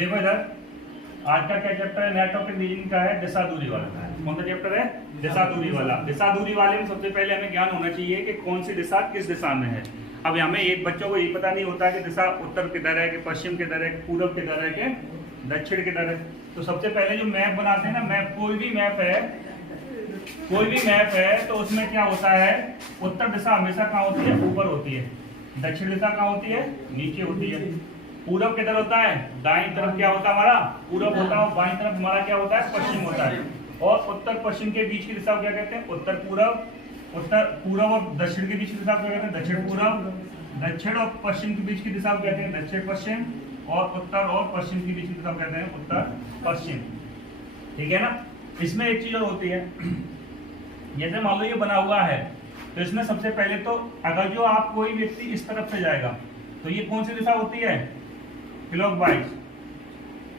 देखो इधर आज का क्या चैप्टर है, नया टॉपिक रीजनिंग का है दिशा दूरी वाला। कौन सा चैप्टर है? दिशा दूरी वाला। दिशा दूरी वाले में सबसे पहले हमें ज्ञान होना चाहिए कि कौन सी दिशा किस दिशा में है। अब हमें एक बच्चों को ये पता नहीं होता कि दिशा उत्तर किधर है, कि पश्चिम किधर है, पूर्व किधर है, कि दक्षिण किधर है। तो सबसे पहले जो मैप बनाते हैं ना, मैप कोई भी मैप है तो उसमें क्या होता है, उत्तर दिशा हमेशा कहाँ होती है? ऊपर होती है। दक्षिण दिशा कहाँ होती है? नीचे होती है। पूरब किधर होता है? दाईं तरफ क्या होता है हमारा? पूरब होता है। और बाईं तरफ हमारा क्या होता है? पश्चिम होता है। और उत्तर पश्चिम के बीच की दिशा को क्या कहते हैं? उत्तर पूरब। उत्तर पूरब और दक्षिण के बीच की दिशा को क्या कहते हैं? दक्षिण पूरब। दक्षिण और पश्चिम के बीच की दिशा को कहते हैं दक्षिण पश्चिम। और उत्तर और पश्चिम के बीच की दिशा को कहते हैं उत्तर पश्चिम। ठीक है ना। इसमें एक चीज और होती है, जैसे मान लो ये बना हुआ है तो इसमें सबसे पहले तो अगर जो आप कोई व्यक्ति इस तरफ से जाएगा तो ये कौन सी दिशा होती है? क्लॉकवाइज,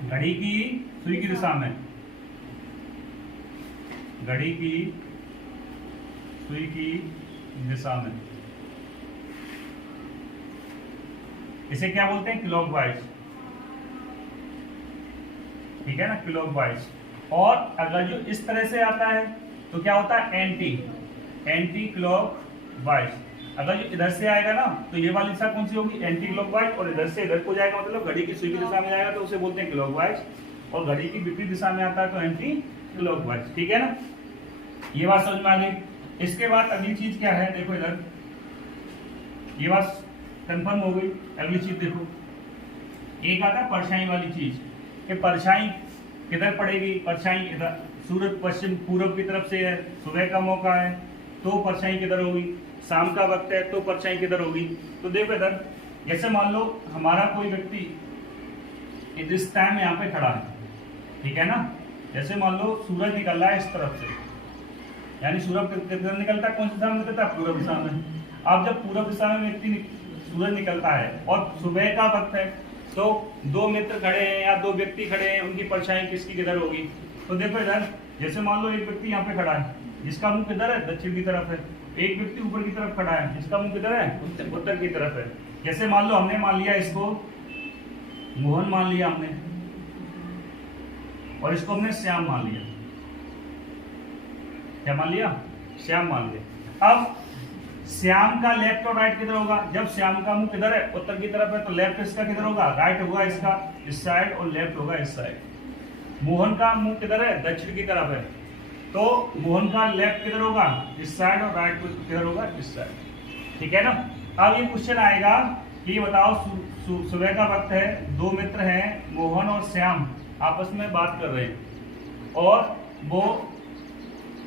घड़ी की सुई की दिशा में। घड़ी की सुई की दिशा में इसे क्या बोलते हैं? क्लॉकवाइज। ठीक है ना, क्लॉकवाइज। और अगर जो इस तरह से आता है तो क्या होता है? Anti clockwise. अगर जो इधर से आएगा ना तो ये वाली दिशा कौन सी होगी? Anti clockwise. और इधर से इधर को जाएगा मतलब घड़ी की सुई की दिशा में जाएगा तो उसे बोलते हैं क्लॉकवाइज। और घड़ी की विपरीत दिशा में आता है तो एंटी क्लॉकवाइज। ठीक है ना, ये बात समझ में आ गई। इसके बाद अगली चीज क्या है, देखो इधर ये बात कंफर्म हो गई। अगली चीज देखो, एक आता है परछाई वाली चीज, कि परछाई किधर पड़ेगी? परछाई इधर, सूरज पश्चिम पूरब की तरफ से है, सुबह का मौका है तो परछाई किधर होगी? शाम का वक्त है तो परछाई किधर होगी? तो देखो इधर, जैसे मान लो हमारा कोई व्यक्ति इस टाइम यहाँ पे खड़ा है, ठीक है ना। जैसे मान लो सूरज निकल रहा है इस तरफ से, यानी सूरज किधर निकलता है? कौन सी दिशा में निकलता है? पूरब दिशा में। अब जब पूरब दिशा में व्यक्ति सूरज निकलता है और सुबह का वक्त है तो दो मित्र खड़े हैं या दो व्यक्ति खड़े हैं, उनकी परछाई किसकी किधर होगी? तो देखो इधर, जैसे मान लो एक व्यक्ति यहाँ पे खड़ा है जिसका मुंह किधर है? दक्षिण की तरफ है। एक व्यक्ति ऊपर की तरफ खड़ा है जिसका मुंह किधर है? उत्तर की तरफ है। जैसे मान लो हमने मान लिया इसको मोहन मान लिया हमने, और इसको हमने श्याम मान लिया। क्या मान लिया? श्याम मान लिया। अब श्याम का लेफ्ट और राइट किधर होगा? जब श्याम का मुंह किधर है? उत्तर की तरफ है तो लेफ्ट इसका किधर होगा? राइट होगा इसका इस साइड, और लेफ्ट होगा इस साइड। मोहन का मुंह किधर है? दक्षिण की तरफ है तो मोहन का लेफ्ट किधर होगा? इस साइड, और राइट किधर होगा? इस साइड। ठीक है ना। अब ये क्वेश्चन आएगा कि बताओ सुबह का वक्त है, दो मित्र हैं मोहन और श्याम आपस में बात कर रहे हैं, और वो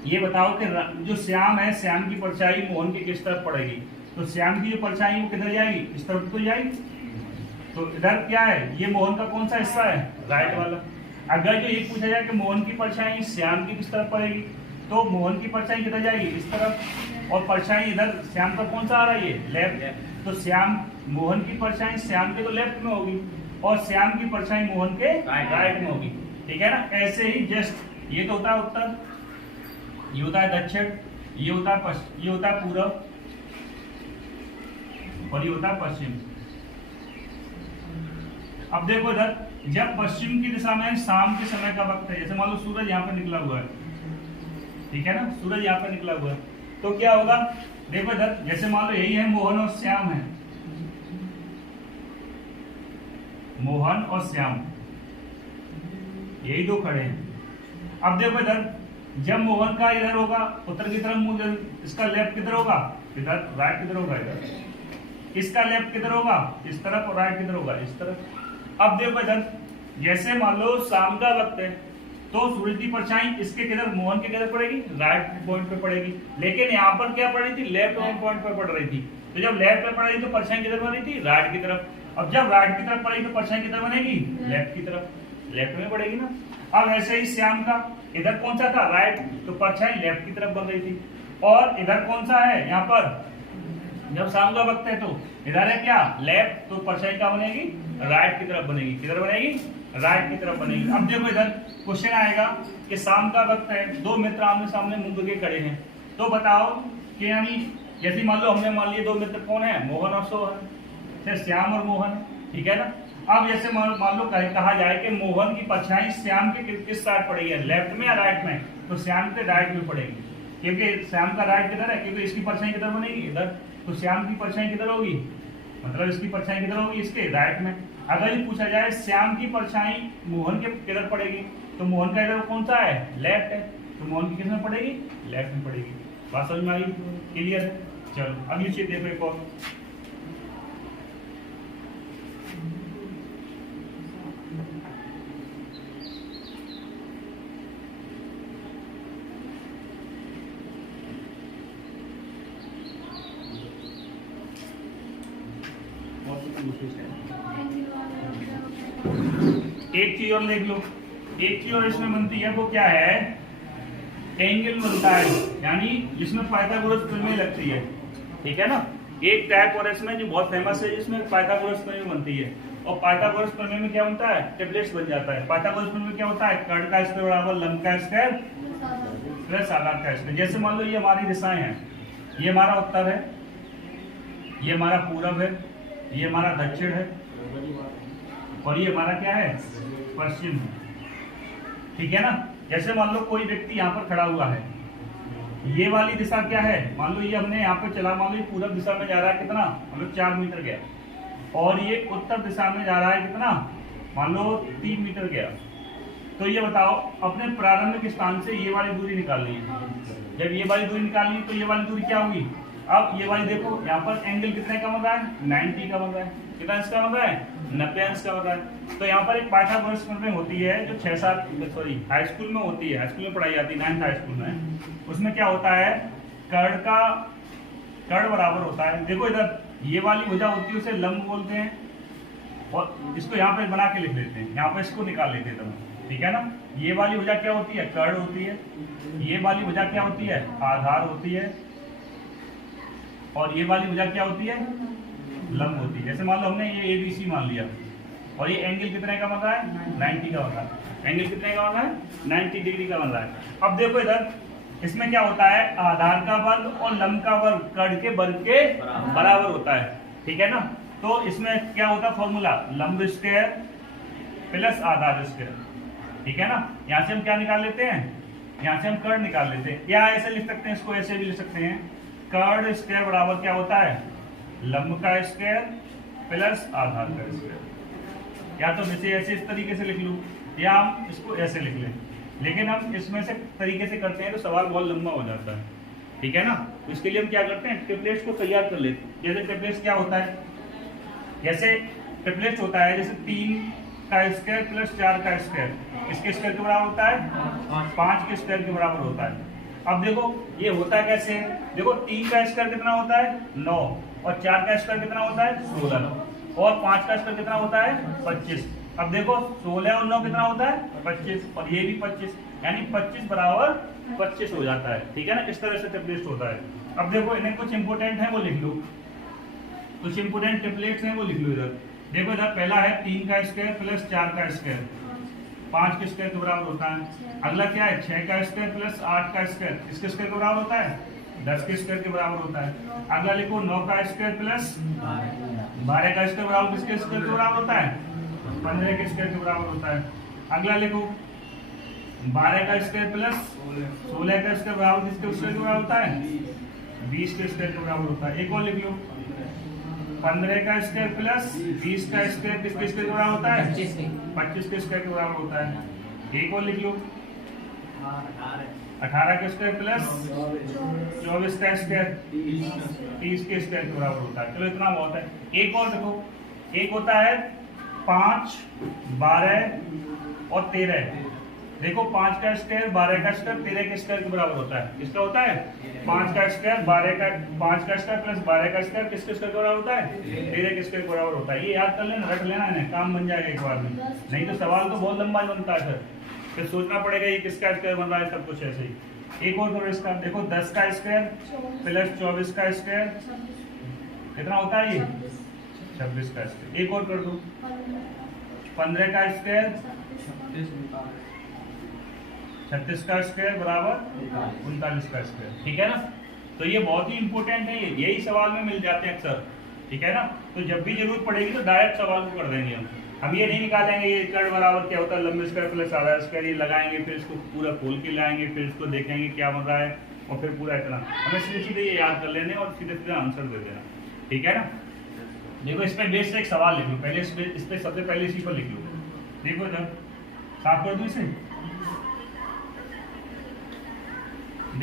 ये बताओ कि जो श्याम है, श्याम की परछाई मोहन की किस तरफ पड़ेगी? तो श्याम की जो परछाई वो किधर जाएगी? इस तरफ तो जाएगी। तो इधर क्या है? ये मोहन का कौन सा हिस्सा है? राइट वाला। अगर जो ये पूछा जाए कि मोहन की परछाई श्याम की किस तरफ पड़ेगी, तो मोहन की परछाई किधर जाएगी? इस तरफ। और परछाई इधर श्याम का कौन सा आ रहा है? ये लेफ्ट। तो श्याम मोहन की परछाई श्याम के तो लेफ्ट में होगी, और श्याम की परछाई मोहन के राइट में होगी। ठीक है ना। ऐसे ही जस्ट ये तो होता है उत्तर, ये होता है दक्षिण, ये होता है पश्चिम, ये होता है पूरब, और ये होता है पश्चिम। अब देखो इधर, जब पश्चिम की दिशा में शाम के समय का वक्त है, जैसे मान लो सूरज यहाँ पे निकला हुआ है, ठीक है ना, सूरज यहाँ पे निकला हुआ है, तो क्या होगा? देखो इधर, जैसे मान लो यही है मोहन और श्याम है, मोहन और श्याम यही दो खड़े हैं। अब देखो इधर, जब मोहन का इधर होगा उत्तर की तरफ मुंह, इसका लेफ्ट किधर होगा? इधर। राइट किधर होगा? इधर। इसका लेफ्ट किधर होगा? इस तरफ। और राइट किधर होगा? इस तरफ। अब देखो इधर, जैसे मान लो शाम का वक्त है तो सूरज की परछाई इसके किधर? मोहन के किधर पड़ेगी? राइट पॉइंट पे पड़ेगी। लेकिन यहाँ पर क्या पड़ रही थी? लेफ्ट पॉइंट पे पड़ रही थी। तो जब लेफ्ट पे पड़ रही तो परछाई किधर बन रही थी? राइट की तरफ। अब जब राइट की तरफ पड़ेगी तो परछाई किधर बनेगी? लेफ्ट की तरफ, लेफ्ट में पड़ेगी ना। अब ऐसे ही श्याम का इधर कौन सा था? राइट, तो परछाई लेफ्ट की तरफ बन रही थी। और इधर कौन सा है? यहाँ पर जब शाम का वक्त है तो इधर है क्या? लेफ्ट, तो परछाई क्या बनेगी? राइट की तरफ बनेगी। किधर बनेगी? राइट की तरफ बनेगी। अब देखो इधर क्वेश्चन आएगा कि शाम का वक्त है, दो मित्र आमने सामने मुंह के खड़े हैं, तो बताओ कि यानी जैसे मान लो हमने मान लिए दो मित्र कौन है? मोहन और सोहन, श्याम और मोहन। ठीक है ना। अब जैसे मान लो कहा जाए कि मोहन की परछाई श्याम के किस साइड पड़ेगी, लेफ्ट में या राइट में, तो श्याम के राइट में पड़ेगी, क्योंकि श्याम का राइट किधर है, क्योंकि इसकी परछाई किधर बनेगी, इधर, तो श्याम की परछाई किधर होगी, मतलब इसकी परछाई किधर होगी, इसके राइट में। अगर ये पूछा जाए श्याम की परछाई मोहन के किधर पड़ेगी, तो मोहन का इधर कौन सा है, लेफ्ट है, तो मोहन की किस में पड़ेगी, लेफ्ट में पड़ेगी। बात समझ में आई, क्लियर है। चलो अगली चीज देखो एक और, एक चीज और देख लो, एक चीज और इसमें बनती है, वो क्या है, एंगल बनता है, यानी जिसमें पाइथागोरस प्रमेय लगती है, ठीक है ना। एक टाइप और इसमें जो बहुत फेमस है, जिसमें पाइथागोरस प्रमेय बनती है, और पाइथागोरस प्रमेय में क्या बनता है, ट्रिपलेट्स बन जाता है। पाइथागोरस प्रमेय में क्या होता है, कर्ण का स्क्वायर बराबर लंब का स्क्वायर प्लस आधार का स्क्वायर। जैसे मान लो ये हमारी दिशाएं हैं, ये हमारा उत्तर है, ये हमारा पूरब है, ये हमारा दक्षिण है, और ये हमारा क्या है, पश्चिम है, ठीक है ना। जैसे मान लो कोई व्यक्ति यहाँ पर खड़ा हुआ है, ये वाली दिशा क्या है, मान लो ये हमने यहाँ पे चला, मान लो ये पूरब दिशा में जा रहा है कितना, मतलब 4 मीटर गया, और ये उत्तर दिशा में जा रहा है कितना, मान लो 3 मीटर गया। तो ये बताओ अपने प्रारंभिक स्थान से ये वाली दूरी निकालनी है। जब ये वाली दूरी निकालनी है तो ये वाली दूरी क्या होगी, अब ये वाली देखो यहाँ पर एंगल कितने का बन रहा है, 90 का बन रहा है, कितना अंश का बन रहा है, 90 अंश का बन रहा है। तो यहाँ पर एक पाइथागोरस प्रमेय होती है जो 6-7 हाई स्कूल में होती है, हाई स्कूल में पढ़ाई जाती है, 9th हाई स्कूल में। उसमें क्या होता है, कर्ण बराबर होता है, देखो इधर ये वाली भुजा होती है उसे लंब बोलते हैं, और इसको यहाँ पे बना के लिख लेते हैं, यहाँ पे इसको निकाल लेते हैं, ठीक है ना। ये वाली भुजा क्या होती है, कर्ण होती है, ये वाली भुजा क्या होती है, आधार होती है, और ये वाली भुजा क्या होती है, लंब होती है। जैसे मान लो हमने ये ABC मान लिया, और ये एंगल कितने का बन रहा है, 90 का बन रहा है, एंगल कितने का बन रहा है, 90 डिग्री का बन रहा है। अब देखो इधर इसमें क्या होता है, आधार का वर्ग और लंब का वर्ग कर्ण के वर्ग के बराबर होता है, ठीक है ना। तो इसमें क्या होता है फॉर्मूला, लंब स्क्वायर प्लस आधार स्क्वायर, ठीक है ना। यहाँ से हम क्या निकाल लेते हैं, यहाँ से हम कर्ण निकाल लेते हैं, या ऐसे लिख सकते हैं, इसको ऐसे भी लिख सकते हैं, कर्ण स्क्वायर बराबर क्या होता है, लंब का स्क्वायर प्लस आधार का स्क्वायर। या तो वैसे ऐसे इस तरीके से लिख लूं, या हम इसको ऐसे लिख लें, लेकिन हम इसमें से तरीके से करते हैं तो सवाल बहुत लंबा हो जाता है, ठीक है ना। तो इसके लिए हम क्या करते हैं, ट्रिपलेट्स को तैयार कर लेते हैं। जैसे ट्रिपलेट्स क्या होता है, जैसे ट्रिपलेट्स होता है, जैसे 3 का स्क्वायर प्लस 4 का स्क्वायर, इसके स्क्वायर के बराबर होता है 5 के स्क्वायर के बराबर होता है। अब देखो ये होता है कैसे, देखो 3 का स्क्वायर कितना होता है, 9, और 4 का स्क्वायर कितना होता है, 16, और 5 का स्क्वायर कितना होता है, 25। अब देखो 16 और 9 कितना होता है, 25, और ये भी 25, यानी 25 बराबर 25 हो जाता है, ठीक है ना। इस तरह से ट्रिपलेट्स होता है। अब देखो इन्हें कुछ इंपोर्टेंट है वो लिख लो, कुछ इंपोर्टेंट ट्रिपलेट्स हैं वो लिख लो। इधर देखो, इधर पहला है 3 का स्क्वायर प्लस 4 का स्क्वायर, 5 के स्क्वायर के बराबर होता है। अगला क्या है, 6 का स्क्वायर प्लस 8 का स्क्वायर, इसके स्क्वायर के बराबर होता है 10 के स्क्वायर के बराबर होता है। अगला लिखो 9 का स्क्वायर प्लस 12 का स्क्वायर बराबर किसके स्क्वायर के बराबर होता है, 15 के स्क्वायर के बराबर होता है। अगला लिखो 12 का स्क्वायर प्लस 16 का स्क्वायर बराबर किसके स्क्वायर के बराबर होता है, 20 के स्क्वायर के बराबर होता है। एक और लिख लो 15 का स्क्वायर प्लस 20 का स्क्वायर किसके स्क्वायर के बराबर होता है, 25 के स्क्वायर के बराबर होता है। एक और लिख लो 18 के स्क्वायर प्लस 24 का स्क्वायर 30 के स्क्वायर के बराबर होता है। चलो इतना बहुत है। एक और देखो, एक होता है 5, 12 और 13। देखो 5 का स्क्वायर 12 का स्क्वायर 13 के स्क्वायर के बराबर होता है। किसका होता है, 5 का स्क्वायर 12 का 5 का स्क्वायर प्लस 12 का स्क्वायर किसके स्क्वायर के बराबर होता है, 13 के स्क्वायर के बराबर होता है। ये याद कर लेना, रख लेना है, काम बन जाएगा एक बार में, नहीं तो सवाल तो बहुत लंबा बनता है, फिर सोचना पड़ेगा ये किसका स्क्वायर बन रहा है, सब कुछ ऐसे ही। एक और करो इसका, देखो 10 का स्क्वायर प्लस 24 का स्क्वायर कितना होता है, ये 26 का स्क्वायर। एक और कर दो 15 का स्क्वायर 36 का स्क्वायर बराबर 39 का स्क्वायर, ठीक है ना। तो ये बहुत ही इंपॉर्टेंट है, यही सवाल में मिल जाते हैं अक्सर, ठीक है ना। तो जब भी जरूरत पड़ेगी तो डायरेक्ट सवाल को कर देंगे हम। हम ये नहीं निकालेंगे ये स्क्वायर बराबर क्या होता है लंबे स्क्वायर प्लस आधा स्क्वायर, ये लगाएंगे फिर इसको पूरा खोल के लाएंगे, फिर इसको देखेंगे क्या बन रहा है और फिर पूरा इतना हमें सीधे सीधे ये याद कर लेने और सीधे सीधे आंसर दे देना, ठीक है ना। देखो इसमें बेस से एक सवाल लिख लो पहले, इस पे सबसे पहले इसी पर लिख लो। देखो इधर साफ कर दूं इसे,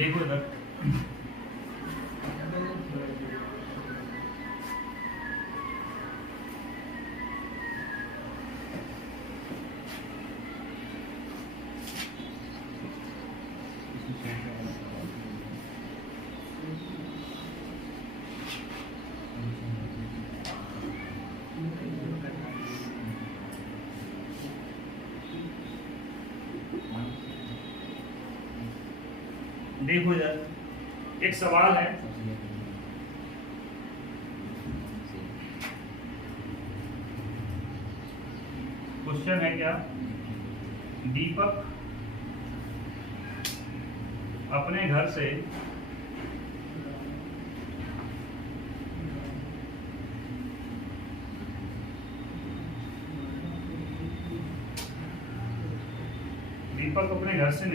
देखो इधर देखो इधर एक सवाल है, क्वेश्चन है क्या, दीपक अपने घर से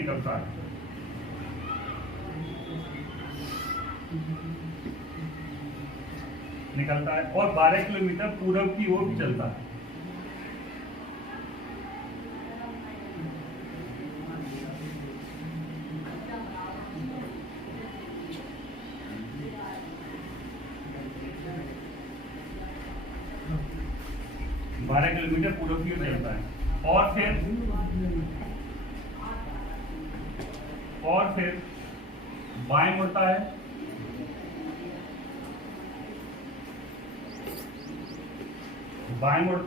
निकलता है और 12 किलोमीटर पूरब की ओर चलता है। पूरब की ओर चलता है और फिर बाएं मुड़ता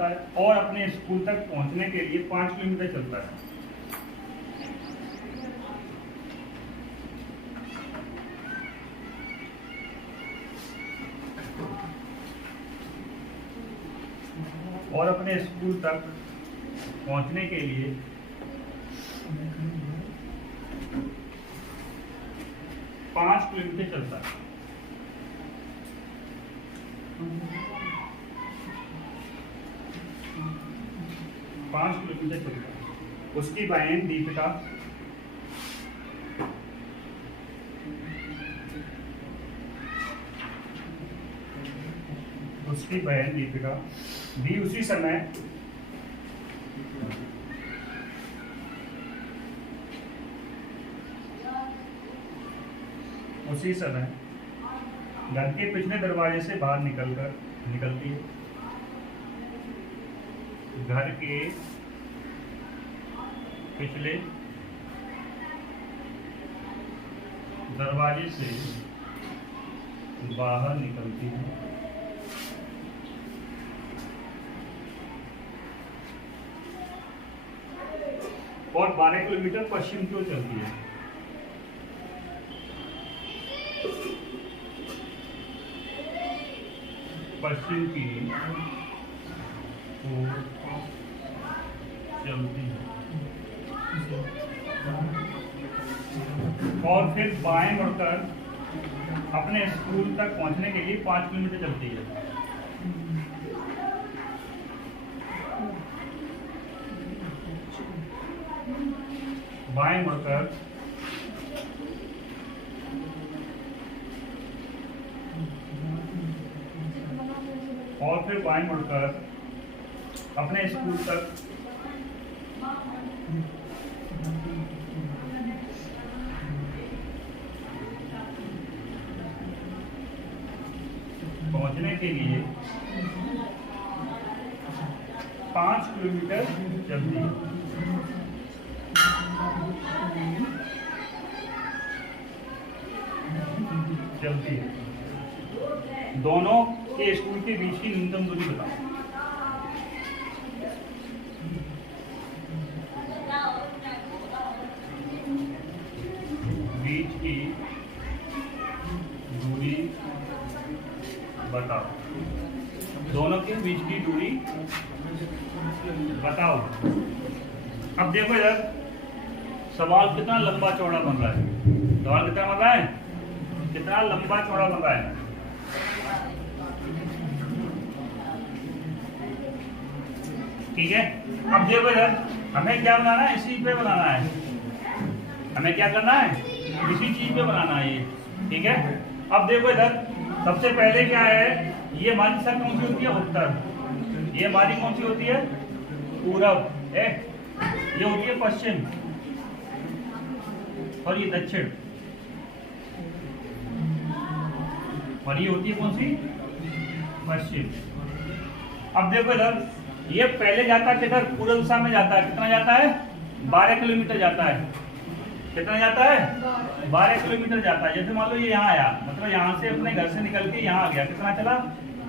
है और अपने स्कूल तक पहुंचने के लिए 5 किलोमीटर चलता है। और अपने स्कूल तक पहुंचने के लिए 5 किलोमीटर चलता है। उसकी बहन दीपिका भी उसी समय घर के पिछले दरवाजे से बाहर निकलती है। घर के पिछले दरवाजे से बाहर निकलती है और 12 किलोमीटर पश्चिम की ओर चलती है। पश्चिम की ओर चलती है और फिर बाएं मुड़कर अपने स्कूल तक पहुंचने के लिए 5 किलोमीटर चलती है। बाएं मुड़कर और फिर बाएं मुड़कर अपने स्कूल तक पहुंचने के लिए 5 किलोमीटर चलती है। दोनों के स्कूल के बीच की न्यूनतम दूरी बताओ। बीच की दूरी बताओ। दोनों के बीच की दूरी बताओ। अब देखो इधर सवाल कितना लंबा चौड़ा बन रहा है। सवाल कितना बन रहा है, कितना लंबा चौड़ा बन रहा है। ठीक है। अब देखो इधर हमें क्या बनाना है, इसी पे बनाना है, हमें क्या करना है, इसी चीज पे बनाना है ये, ठीक है। अब देखो इधर सबसे पहले क्या है, ये हमारी दिशा कौन सी होती है, उत्तर, ये हमारी कौन सी होती है, पूरब, ये होती है पश्चिम, और ये दक्षिण, और ये होती है कौन सी, पश्चिम। अब देखो इधर ये पहले जाता है किधर, पूर्व दिशा में जाता है, कितना जाता है, 12 किलोमीटर जाता है, कितना जाता है, 12 किलोमीटर जाता है। जैसे मान लो ये यहाँ आया, मतलब यहाँ से अपने घर से निकल के यहाँ आ गया, कितना चला,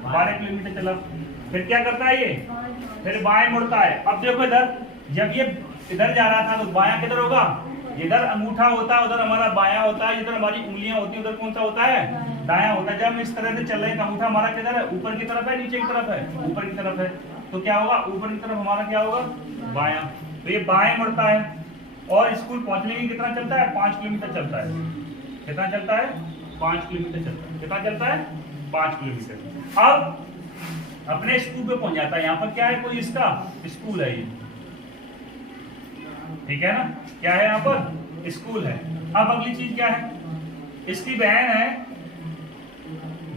12 किलोमीटर चला। फिर क्या करता है ये, फिर बाएं मुड़ता है। अब देखो इधर जब ये इधर जा रहा था तो बायां किधर होगा, इधर अंगूठा होता है, उधर हमारा बायां होता है, इधर हमारी उंगलियां होती है, उधर कौन सा होता है, दायां होता है। जब हम इस तरह से चल रहे हैं तो अंगूठा हमारा किधर है, ऊपर की तरफ है, नीचे की तरफ है, ऊपर की तरफ है, तो क्या होगा, ऊपर की तरफ हमारा क्या होगा, बायां। तो ये बाएं मुड़ता है और स्कूल पहुंचने के कितना चलता है, 5 किलोमीटर चलता है, कितना चलता है, 5 किलोमीटर चलता है, कितना चलता है, 5 किलोमीटर। अब अपने स्कूल पे पहुंच जाता है, यहाँ पर क्या है, कोई इसका स्कूल है ये, ठीक है ना, क्या है यहाँ पर, स्कूल है। अब अगली चीज क्या है, इसकी बहन है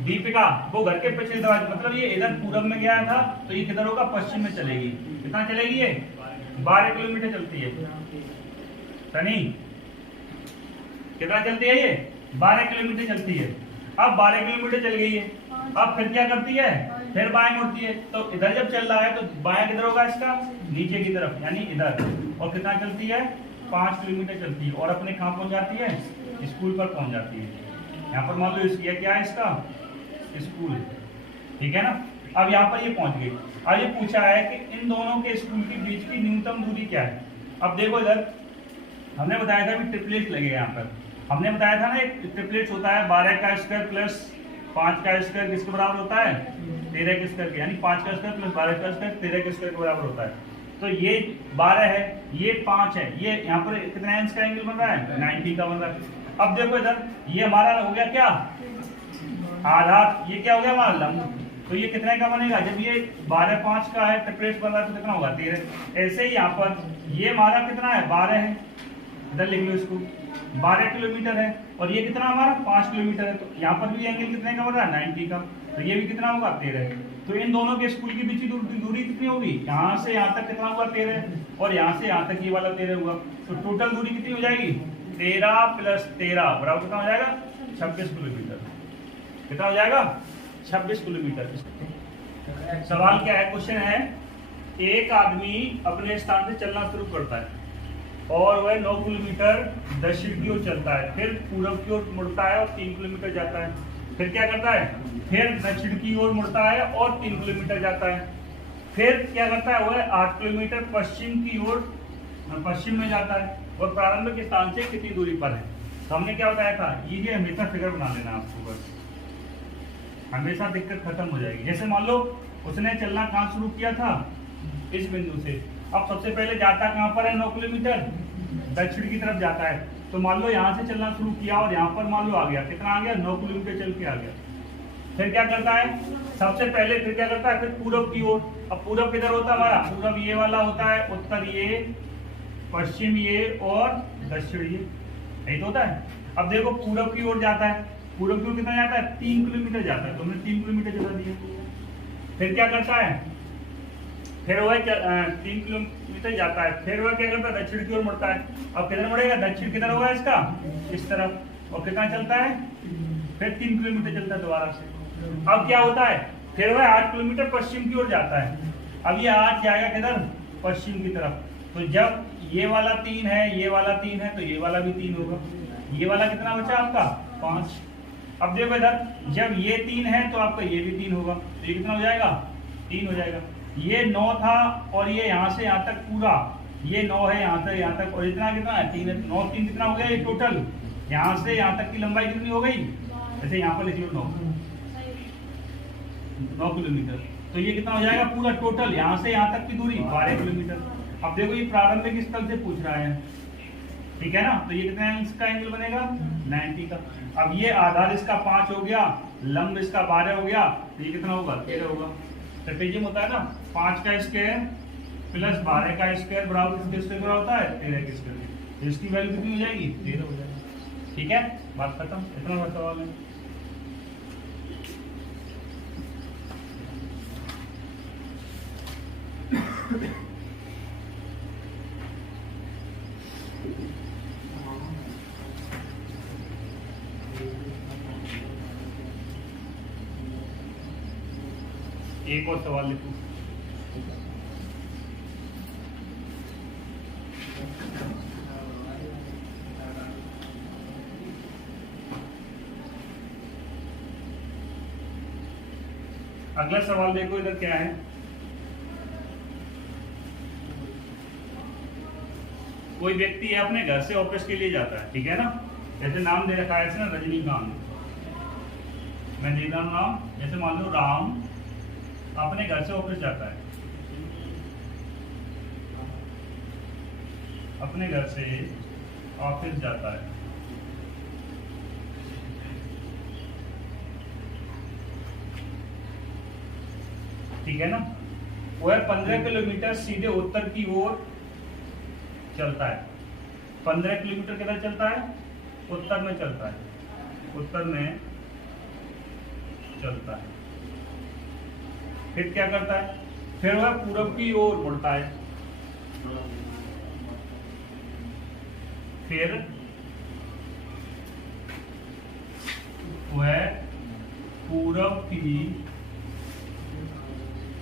दीपिका, वो घर के पिछले दरवाजे, मतलब ये इधर पूरब में गया था तो ये किधर होगा, पश्चिम में चलेगी, कितना चलेगी ये, 12 किलोमीटर चलती है, सनी कितना चलती है ये, 12 किलोमीटर चलती है। अब 12 किलोमीटर चल गई है, अब फिर क्या करती है, फिर बाएं मुड़ती है, तो इधर जब चल रहा है तो बाएं किधर होगा इसका, नीचे की तरफ, यानी इधर, और कितना चलती है, 5 किलोमीटर चलती है, और अपने कहाँ पहुंच जाती है, स्कूल पर पहुंच जाती है। यहाँ पर मान लो ये क्या है, इसका स्कूल है, ठीक है ना। अब यहाँ पर ये पहुंच गई। अब ये पूछा है कि इन दोनों के स्कूल के बीच की न्यूनतम दूरी क्या है। अब देखो इधर हमने बताया था ट्रिपलेट लगे, यहाँ पर हमने बताया था ना, एक ट्रिपलेट होता है 12 का स्क्वायर प्लस 5 का स्क्वायर किसके बराबर होता है, 13 के स्क्वायर के, यानी 5 का स्क्वायर प्लस 12 का स्क्वायर 13 के स्क्वायर के बराबर होता है। तो ये 12 है, ये 5 है, ये यहाँ पर कितना इंच का एंगल बन रहा है, 90 का बन रहा है। अब देखो इधर ये हमारा हो गया क्या, आधार, ये क्या हो गया हमारा लंब, तो ये कितने का बनेगा, जब ये 12 5 का है ट्रिपलेट बन रहा है तो कितना होगा, 13। ऐसे ही यहाँ पर ये हमारा कितना है, 12 है, इधर लिख लो इसको, 12 किलोमीटर है, और ये कितना हमारा 5 किलोमीटर है, तो यहाँ पर भी एंगल कितने का बन रहा है, 90 का, तो ये भी कितना होगा, 13। तो इन दोनों के स्कूल के बीच की दूरी कितनी होगी, यहाँ से यहाँ तक कितना होगा, 13, और यहाँ से यहाँ तक ये वाला 13 हुआ, तो टोटल दूरी कितनी हो जाएगी, 13 प्लस 13 बराबर कितना हो जाएगा, 26 किलोमीटर, कितना हो जाएगा, 26 किलोमीटर। सवाल क्या है, क्वेश्चन है, एक आदमी अपने स्थान से चलना शुरू करता है और वह 9 किलोमीटर दक्षिण की ओर चलता है, फिर पूर्व की ओर मुड़ता है और 3 किलोमीटर जाता है, फिर क्या करता है, फिर दक्षिण की ओर मुड़ता है और 3 किलोमीटर जाता है, फिर क्या करता है, वह 8 किलोमीटर पश्चिम की ओर, पश्चिम में जाता है, और प्रारंभिक स्थान से कितनी दूरी पर है। तो हमने क्या बताया था, ये हमेशा फिगर बना लेना आपको, बस हमेशा दिक्कत खत्म हो जाएगी। जैसे मान लो उसने चलना कहाँ शुरू किया था, इस बिंदु से, अब सबसे पहले जाता कहाँ पर है, 9 किलोमीटर दक्षिण की तरफ जाता है, तो मान लो यहाँ से चलना शुरू किया और यहाँ पर मान लो आ गया, कितना आ गया, 9 किलोमीटर चल के आ गया। फिर क्या करता है, सबसे पहले फिर क्या करता है, फिर पूरब की ओर। अब पूरब किधर होता है हमारा, पूरब ये वाला होता है, उत्तर ये, पश्चिम ये और दक्षिण ये, यही तो होता है। अब देखो पूरब की ओर जाता है, पूरब की ओर कितना जाता है, 3 किलोमीटर जाता है, तो हमने 3 किलोमीटर चला दिया। फिर क्या करता है, फिर वह 3 किलोमीटर जाता है, फिर वह क्या करता है, दक्षिण की ओर मुड़ता है। अब किधर मुड़ेगा, दक्षिण किधर होगा इसका, इस तरफ, और कितना चलता है, फिर 3 किलोमीटर चलता है दोबारा से। अब क्या होता है, फिर वह 8 किलोमीटर पश्चिम की ओर जाता है। अब ये 8 जाएगा किधर, पश्चिम की तरफ, तो जब ये वाला 3 है, ये वाला 3 है, तो ये वाला भी 3 होगा, ये वाला कितना बचा आपका, 5। अब देखो इधर जब ये 3 है तो आपका ये भी 3 होगा, तो ये कितना हो जाएगा, 3 हो जाएगा। ये 9 था और ये यहाँ से यहाँ तक पूरा, ये 9 है यहाँ से यहाँ तक, और इतना कितना है, 3 है, 9 3 कितना हो गया, ये टोटल यहाँ से यहाँ तक की लंबाई कितनी हो गई, जैसे यहाँ पर लिखिए 9 किलोमीटर, तो ये कितना हो जाएगा पूरा टोटल यहाँ से यहाँ तक की दूरी 12 किलोमीटर। अब देखो ये प्रारंभिक स्थल से पूछ रहा है, ठीक है ना, तो ये कितना इसका एंगल बनेगा, 90 का। अब ये आधार इसका 5 हो गया, लंब इसका 12 हो गया, तो ये कितना होगा, 13 होगा। ट्रेपेजियम होता है ना, 5 का स्क्वायर प्लस 12 का स्क्वायर बराबर किसके स्क्वायर बराबर होता है 13 के स्क्वायर। तो इसकी वैल्यू कितनी हो जाएगी 13 हो जाएगी। ठीक है, बात खत्म। इतना बड़ा सवाल है। एक और सवाल लिखो। अगला सवाल देखो, इधर क्या है। कोई व्यक्ति है अपने घर से ऑफिस के लिए जाता है, ठीक है ना। जैसे नाम दे रखा है इसने रजनीकांत, मैं दे रहा हूं नाम। जैसे मान लो राम अपने घर से ऑफिस जाता है, अपने घर से ऑफिस जाता है। ठीक है ना। वह 15 किलोमीटर सीधे उत्तर की ओर चलता है। 15 किलोमीटर किधर चलता है? उत्तर में चलता है, उत्तर में चलता है। फिर क्या करता है? फिर वह पूरब की ओर मुड़ता है। फिर वह पूरब की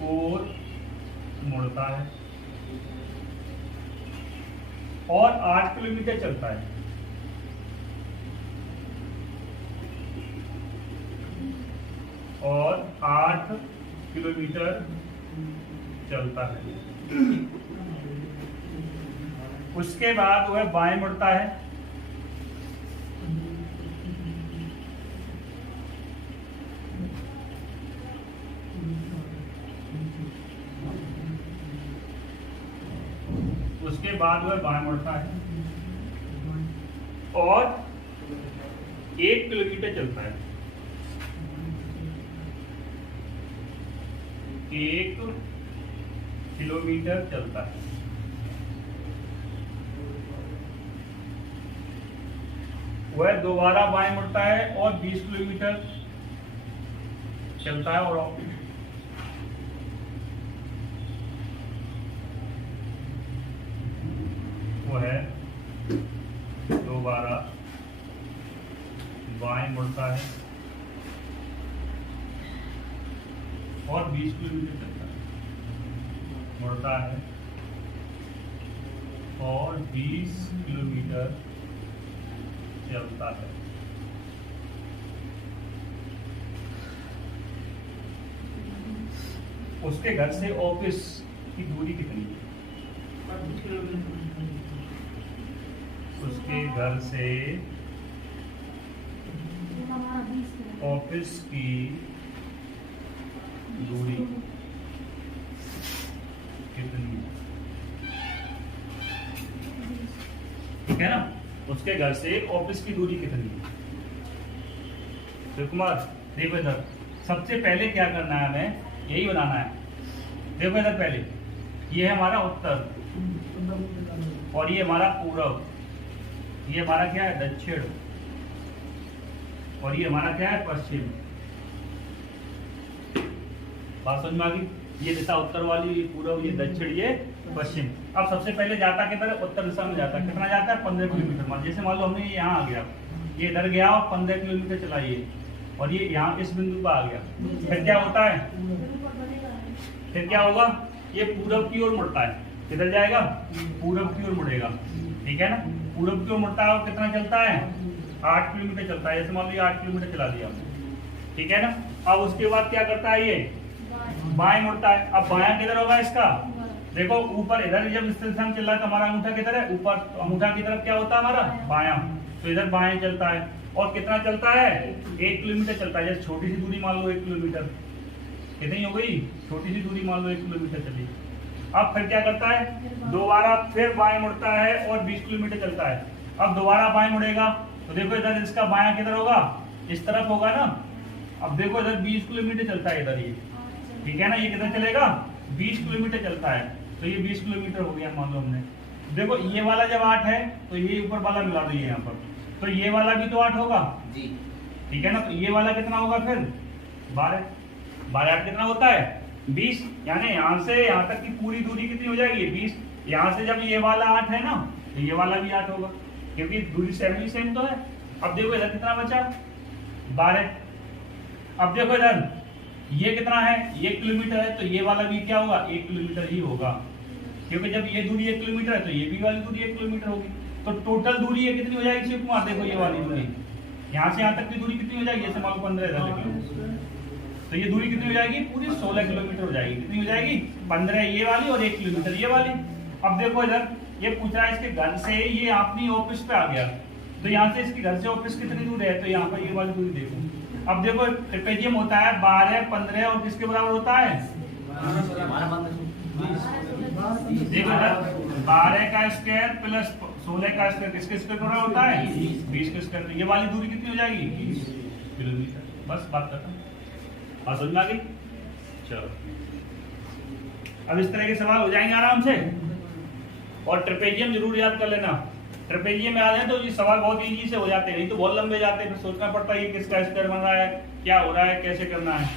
ओर मुड़ता है और 8 किलोमीटर चलता है। और 8 किलोमीटर चलता है। उसके बाद वह बाएं मुड़ता है। उसके बाद वह बाएं मुड़ता है और 1 किलोमीटर चलता है। 1 किलोमीटर चलता है। वह दोबारा बाएं मुड़ता है और 20 किलोमीटर चलता है। और वह दोबारा बाएं मुड़ता है और 20 किलोमीटर चलता है। मुड़ता है और 20 किलोमीटर चलता है। उसके घर से ऑफिस की दूरी कितनी है? उसके घर से ऑफिस की दूरी कितनी है? ठीक है ना। उसके घर से ऑफिस की दूरी कितनी है? शिव कुमार देखो इधर, सबसे पहले क्या करना है, हमें यही बनाना है। देखो इधर, पहले ये है हमारा उत्तर और ये हमारा पूरब, ये हमारा क्या है दक्षिण, और ये हमारा क्या है पश्चिम। बात समझ में आ गई? ये दिशा उत्तर वाली, ये पूरब, ये दक्षिण, ये पश्चिम। अब सबसे पहले जाता किधर? उत्तर दिशा में जाता है। कितना जाता है? 15 किलोमीटर। मान जैसे मान लो हमने ये यहाँ आ गया, ये इधर गया और 15 किलोमीटर चला ये, और ये यहाँ इस बिंदु पर आ गया। फिर क्या होता है? फिर क्या होगा? ये पूरब की ओर मुड़ता है। किधर जाएगा? पूरब की ओर मुड़ेगा। ठीक है ना। पूरब की ओर मुड़ता है और कितना चलता है? 8 किलोमीटर चलता है। जैसे मान लो 8 किलोमीटर चला दिया। ठीक है ना। अब उसके बाद क्या करता है? ये बाएं मुड़ता है। अब बायां किधर होगा इसका? देखो ऊपर, इधर जब इस दिशा में चल रहा है तो हमारा अंगूठा किधर है? ऊपर। तो अंगूठा की तरफ क्या होता है हमारा? बायां। तो इधर बाएं चलता है और कितना चलता है? 1 किलोमीटर चलता है। जैसे छोटी सी दूरी मान लो 1 किलोमीटर, कितनी हो गई? छोटी सी दूरी मान लो 1 किलोमीटर चली। अब फिर क्या करता है? दोबारा फिर बाएं मुड़ता है और 20 किलोमीटर चलता है। अब दोबारा बाएं मुड़ेगा तो देखो इधर इसका बायां किधर होगा? इस तरफ होगा ना। अब देखो इधर 20 किलोमीटर चलता है इधर ये। ठीक है ना। ये किधर चलेगा? 20 किलोमीटर चलता है। तो ये 20 किलोमीटर हो गया मान लो हमने। देखो ये वाला जब 8 है तो ये ऊपर वाला मिला दो यहाँ पर, तो ये वाला भी तो 8 होगा जी, ठीक है ना। तो ये वाला कितना होगा फिर 12, 12 8 कितना होता है 20, यानी यहाँ से यहाँ तक की पूरी दूरी कितनी हो जाएगी 20। यहाँ से जब ये वाला 8 है ना तो ये वाला भी 8 होगा, क्योंकि दूरी सेम तो है। अब देखो इधर कितना बचा 12। अब देखो इधर ये कितना है 1 किलोमीटर है, तो ये वाला भी क्या होगा 1 किलोमीटर ही होगा, क्योंकि जब ये दूरी 1 किलोमीटर है तो ये भी वाली दूरी 1 किलोमीटर होगी। तो टोटल दूरी ये कितनी हो जाएगी शिव कुमार, देखो ये वाली दूरी यहाँ से यहाँ तक की दूरी कितनी हो जाएगी, जैसे मान लो 15 किलोमीटर, तो ये दूरी कितनी हो जाएगी पूरी 16 किलोमीटर हो जाएगी। कितनी हो जाएगी 15 ये वाली और 1 किलोमीटर ये वाली। अब देखो इधर ये पूछ रहा है इसके घर से ये अपनी ऑफिस पे आ गया, तो यहाँ से इसके घर से ऑफिस कितनी दूर है, तो यहाँ पर ये वाली दूरी देखो। अब देखो ट्रेपेजियम होता है 12 15 और किसके बराबर होता है, देखो इधर 12 का स्क्वायर प्लस 16 का स्क्वायर किसके स्क्वायर बराबर होता है 20 का स्क्वायर। तो ये वाली दूरी कितनी हो जाएगी 20 किलोमीटर। बस बात खत्म, बात समझ में आ गई। चलो अब इस तरह के सवाल हो जाएंगे आराम से, और ट्रेपेजियम जरूर याद कर लेना। ट्रेपेजियम याद है तो ये सवाल बहुत इजी से हो जाते हैं, नहीं तो बहुत लंबे जाते हैं, फिर सोचना पड़ता है कि किसका स्क्वायर बन रहा है, क्या हो रहा है, कैसे करना है।